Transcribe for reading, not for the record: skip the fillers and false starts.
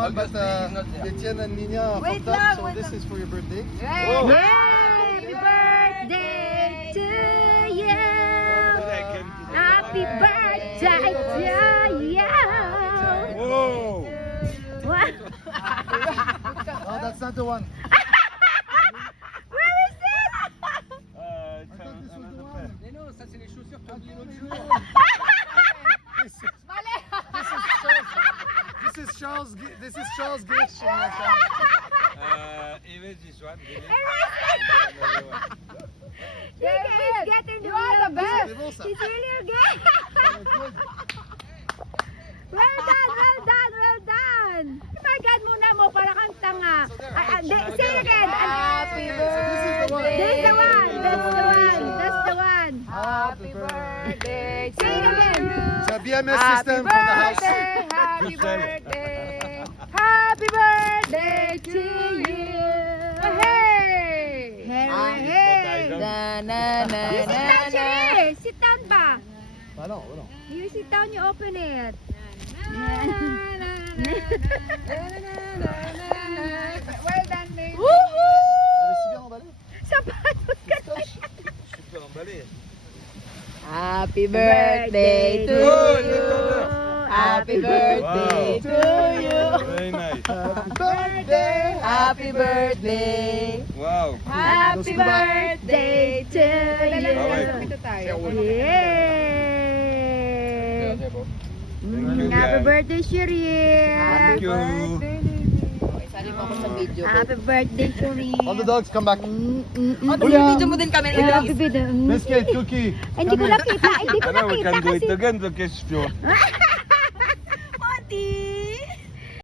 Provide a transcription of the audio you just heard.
one, but Etienne and Nina Wait fucked lang, up, so wait this lang. is for your birthday. Hey! Happy birthday to you. Happy birthday to you. Whoa! What? Oh, that's not the one. Where is it? I thought this was the one. Mais non, ça c'est les chaussures qu'on dit l'autre jour. This is Charles. This is Charles Gish. Even this one. He's getting You are the best. He's really good. Well done, well done, well done. Oh my God, muna mo, para kang tanga. Say it again. Happy That's the birthday. one, that's the one, that's the one. Happy birthday. Say it again. It's a BMS Happy system for the house. birthday. Happy birthday. Happy birthday to you. Hey! Hey. Na na na You sit na down, na. Sherry. Sit down ba? Ano? You sit down, you open it. Well done, baby. Sapatos ka na. Happy birthday to you. Happy birthday to you. Very nice. Birthday. Happy birthday. Wow. Happy birthday to you. Ito tayo. Yay! Happy guys. birthday, Shireen! Thank you. Isali mo ako sa video. Happy birthday, Shireen! All the dogs come back. Video mo din kami. Happy birthday. Biscuit, cookie. Hindi ko nakita, hindi ko I know we nakita can do it kasi... again, the question.